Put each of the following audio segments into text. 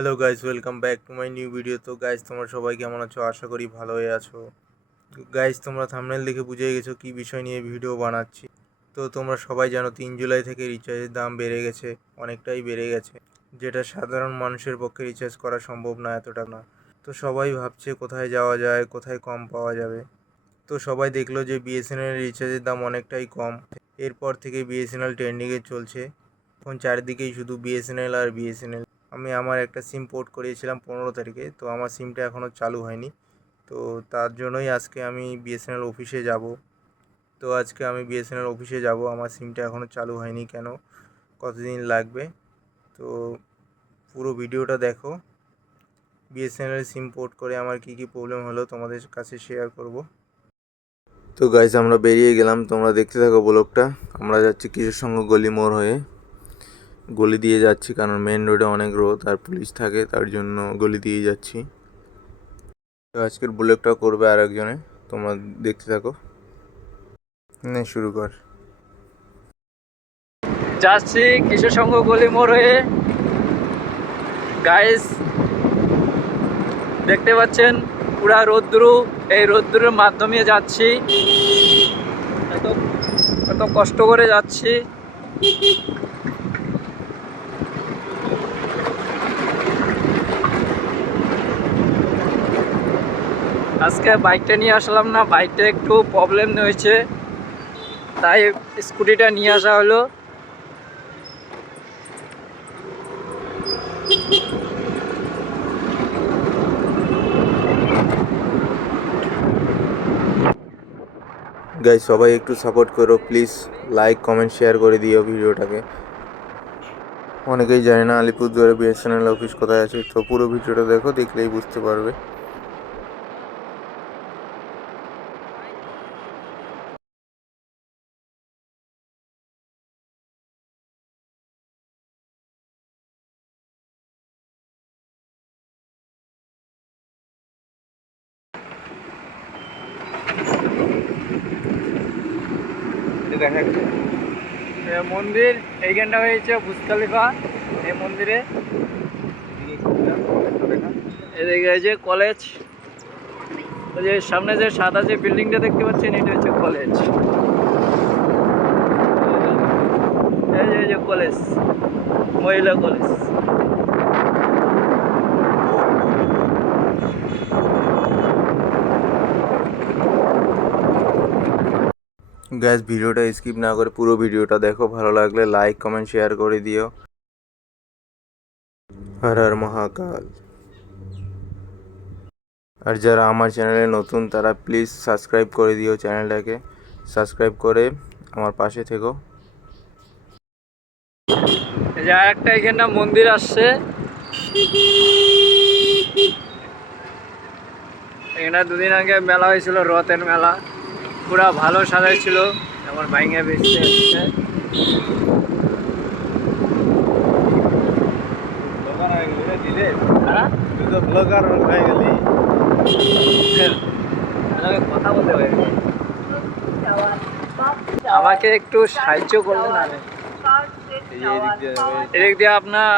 Hello guys, welcome back to my new video. তো guys, তোমরা সবাই কেমন আছো? আশা করি ভালোই আছো। গাইস, তোমরা থাম্বনেল দেখে বুঝে গেছো কী বিষয় নিয়ে ভিডিও বানাচ্ছি। তো তোমরা সবাই জানো 3 জুলাই থেকে রিচার্জের দাম বেড়ে গেছে, অনেকটাই বেড়ে গেছে, যেটা সাধারণ মানুষের পক্ষে রিচার্জ করা সম্ভব না, এতটা না। তো সবাই ভাবছে কোথায় যাওয়া যায়, কোথায় কম পাওয়া যাবে। তো সবাই দেখলো যে বিএসএনএল রিচার্জের দাম অনেকটাই কম। এরপর থেকে বিএসএনএল ট্রেন্ডিংয়ে চলছে। এখন চারিদিকেই শুধু বিএসএনএল আর বিএসএনএল। আমি আমার একটা সিম পোর্ট করিয়েছিলাম 15 তারিখে, তো আমার সিমটা এখনও চালু হয়নি। তো তার জন্যই আজকে আমি বিএসএনএল অফিসে যাব। তো আজকে আমি বিএসএনএল অফিসে যাব, আমার সিমটা এখনও চালু হয়নি কেন, কতদিন লাগবে। তো পুরো ভিডিওটা দেখো। বিএসএনএল সিম পোর্ট করে আমার কী কী প্রবলেম হলো তোমাদের কাছে শেয়ার করব। তো গাইজ, আমরা বেরিয়ে গেলাম, তোমরা দেখতে থাকো ব্লগটা। আমরা যাচ্ছি কিশোর সংঘ গলি মোড় হয়ে। গলি দিয়ে যাচ্ছি কারণ মেন রোডে অনেক রোদ আর পুলিশ থাকে, তার জন্য গলি দিয়ে যাচ্ছি। তো আজকের ব্লগটা করবে আর একজনে, তোমরা দেখতে থাকো। শুরু কর। যাচ্ছি কিশোর সংঘ গলি মোড় হয়ে। গাইস, দেখতে পাচ্ছেন পুরা রোদ্রু, এই রোদ্রুর মাধ্যমে যাচ্ছি, এত কষ্ট করে যাচ্ছি। আজকে বাইকটা নিয়ে আসলাম না, বাইকটা একটু প্রবলেম হয়েছে, তাই স্কুটিটা নিয়ে আসা হলো। গাইজ, সবাই একটু সাপোর্ট করো প্লিজ, লাইক কমেন্ট শেয়ার করে দিও ভিডিওটাকে। অনেকেই জানে না আলিপুরদুয়ারে বিএসএনএল অফিস কোথায় আছে, তো পুরো ভিডিওটা দেখো, দেখলেই বুঝতে পারবে। মন্দির এইখানটা হয়েছে বুর্জ খলিফা। এই মন্দিরে এদিকে যে কলেজ, ওই যে সামনে যে সাদা যে বিল্ডিংটা দেখতে পাচ্ছেন, এটা হচ্ছে কলেজ। এই যে কলেজ, মহিলা কলেজ। গাইজ, ভিডিওটা স্কিপ না করে পুরো ভিডিওটা দেখো, ভালো লাগলে লাইক কমেন্ট শেয়ার করে দিও। হর হর মহাকাল। আর যারা আমার চ্যানেলে নতুন তারা প্লিজ সাবস্ক্রাইব করে দিও, চ্যানেলটাকে সাবস্ক্রাইব করে আমার পাশে থেকো। এই যে আরেকটা এখানে মন্দির আসছে, এখানে দুদিন আগে মেলা হয়েছিল, রথের মেলা, পুরা ভালো সাজাইছিল, আমার ভাইঙ্গা বেচতে এসছে। কথা বলতে হবে, আমাকে একটু সাহায্য করলেন। আরে এদিক দিয়ে আপনার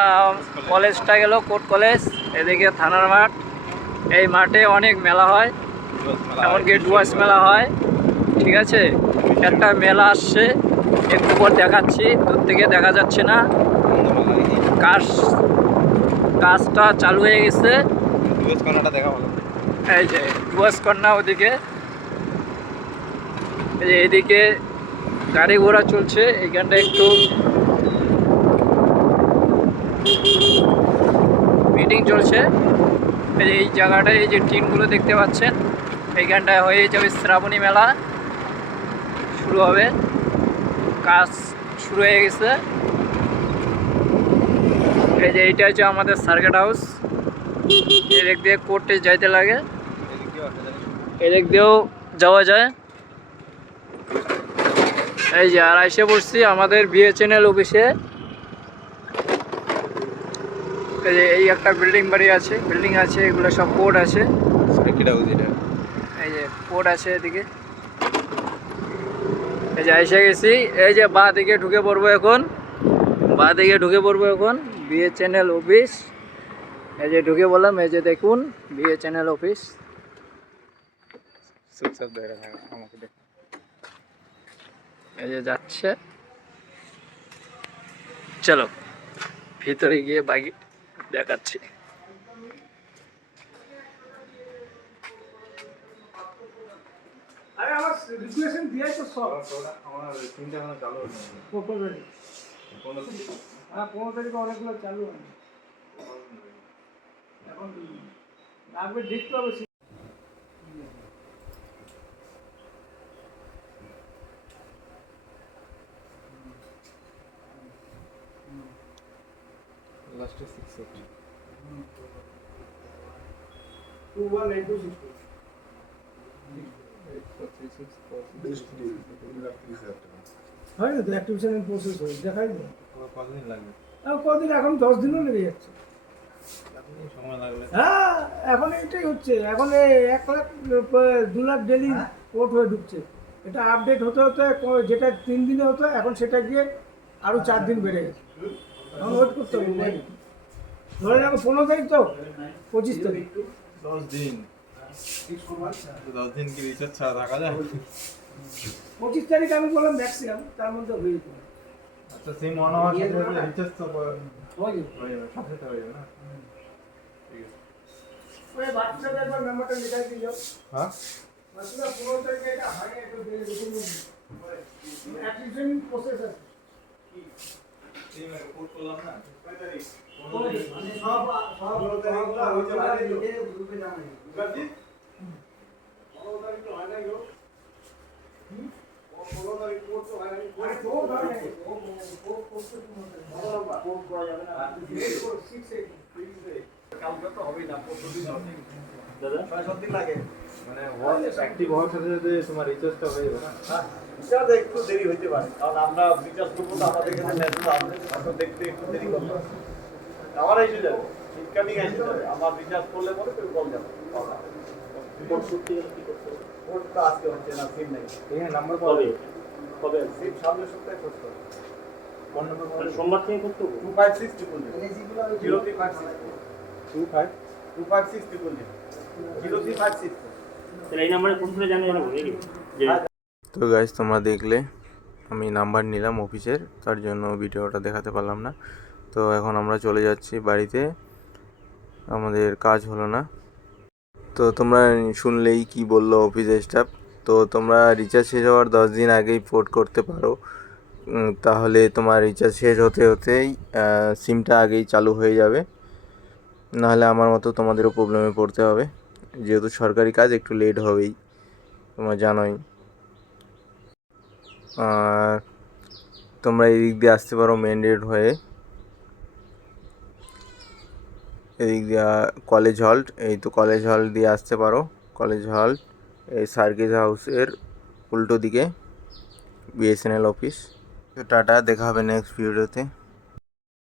কলেজটা গেল, কোর্ট কলেজ, এদিকে থানার মাঠ। এই মাঠে অনেক মেলা হয়, এমনকি ডুয়ার্স মেলা হয়। ঠিক আছে, একটা মেলা আসছে, একটু পর দেখাচ্ছি, দূর থেকে দেখা যাচ্ছে না। কাজটা চালু হয়ে গেছে। এই যে ডুয়ার্স কর্নার, ওদিকে এই যে এদিকে গাড়ি ঘোড়া চলছে, এইখানটা একটু মিটিং চলছে। এই যে এই জায়গাটায় এই যে টিমগুলো দেখতে পাচ্ছেন, এইখানটায় হয়ে যাবে শ্রাবণী মেলা শুরু হবে, কাজ শুরু হয়ে গেছে। এই যে এইটা হচ্ছে আমাদের সার্কিট হাউস, এদিক দিয়ে কোর্টে যাইতে লাগে, এদিক দিয়েও যাওয়া যায়। এই যে আর এসে পড়ছি আমাদের বিএসএনএল অফিসে। এই যে এই একটা বিল্ডিং বাড়ি আছে, বিল্ডিং আছে, এগুলো সব কোর্ট আছে। এই যে কোর্ট আছে এদিকে। এই যে এসে গেছি, এই যে বাঁ দিকে ঢুকে পড়বো এখন, বিএসএনএল অফিস। এই যে ঢুকে বললাম, এই যে দেখুন বিএসএনএল অফিস। এই যে যাচ্ছে, চলো ভিতরে গিয়ে বাকি দেখাচ্ছি। আরে আমার রিকুয়েশন দিয়াই তো সব আমার সিমটা এখনো চালু হয়নি। হ্যাঁ 15 তারিখে অনেকগুলো চালু হয় এখন লাগবে, দেখতে হবে। লাস্টে 680 2192 হয় না তো অ্যাক্টিভেশন প্রসেস হয়ে দেখাই না। কতদিন লাগবে? কদিন, এখন 10 দিনও লেগে যাচ্ছে। এতদিন সময় লাগবে? হ্যাঁ এখন এইটাই হচ্ছে, এখন 1,00,000 2,00,000 ডেলি কোর্ট হয়ে ঢুকছে। এটা আপডেট হতে হতে যেটা 3 দিনে হতো এখন সেটা গিয়ে আরো 4 দিন বেড়ে গেছে। এখন ওয়েট করতে হবে। ধরে রাখো 15 তারিখ তো 25 তারিখ 10 দিন। 10 দিন কি রিচার্জ ছাড়া থাকা যায়? 25 তারিখ আমি বললাম ম্যাক্সিমাম, তার মধ্যে হয়ে যেতে পারে। আচ্ছা সিম অন হওয়ার সাথে সাথে রিচার্জ তো হয়ে যাবে। হয়ে যাবে, সাথে সাথে হয়ে যাবে না? ঠিক আছে। ওই বাচ্চাদের একবার নাম্বারটা লিখাই দিয়ে যাও। হ্যাঁ বাচ্চারা 15 তারিখে এটা হয় একটু দেখুন, অ্যাক্টিভেশন প্রসেস আছে। সিম কোড করলাম না? কয় তারিখ? সব হইতে পারে গ্রুপে জানাই। বুঝাচ্ছি? 15 তারিখ তো হয় নাই গো। 15 তারিখ কোড তো হয় নাই। কোড হয় নাই। কোড করতে কোড করা যাবে না। 6 কালকে তো হবেই না, 15 দিন হবে। দাদা 6-7 দিন লাগে। মানে অ্যাক্টিভ হওয়ার সাথে সাথে তোমার রিচার্জটা হয়ে যাবে না? হ্যাঁ, এটা একটু দেরি হইতে পারে, কারণ আমরা রিচার্জ করবো তো আমাদের কাছে মেসেজ আসবে, হয়তো দেখতে একটু দেরি করতে পারে। আমার এসে যাবে, ইনকামিং এসে যাবে, আমার রিচার্জ করলে পরে তুমি কল যাবে। কোড করতে গেলে কি করতে হবে? কোড তো আজকে হচ্ছে না, সিম নেই। এখানে নাম্বার পাবে? কবে সিম সামনের সপ্তাহে করতে হবে। কোন নাম্বার পাবে? সোমবার থেকে করতে হবে। 256 ট্রিপল 0356 256 ট্রিপল 0356। তাহলে এই নাম্বারে ফোন করে জানিয়ে জানাবো নাকি? যে তো গাইস তোমরা দেখলে আমি নাম্বার নিলাম অফিসের, তার জন্য ভিডিওটা দেখাতে পারলাম না। তো এখন আমরা চলে যাচ্ছি বাড়িতে, আমাদের কাজ হলো না। তো তোমরা শুনলেই কি বললো অফিসের স্টাফ। তো তোমরা রিচার্জ শেষ হওয়ার 10 দিন আগেই পোর্ট করতে পারো, তাহলে তোমার রিচার্জ শেষ হতে হতেই সিমটা আগেই চালু হয়ে যাবে। নাহলে আমার মতো তোমাদেরও প্রবলেমে পড়তে হবে, যেহেতু সরকারি কাজ একটু লেট হবেই, তোমরা জানোই। আর তোমরা এদিক দিয়ে আসতে পারো মেন রোড হয়ে, এদিক দিয়ে কলেজ হল্ট, এই তো কলেজ হল্ট দিয়ে আসতে পারো। কলেজ হল্ট এই সার্কিট হাউসের উল্টো দিকে বিএসএনএল অফিস। তো টাটা, দেখা হবে নেক্সট ভিডিওতে।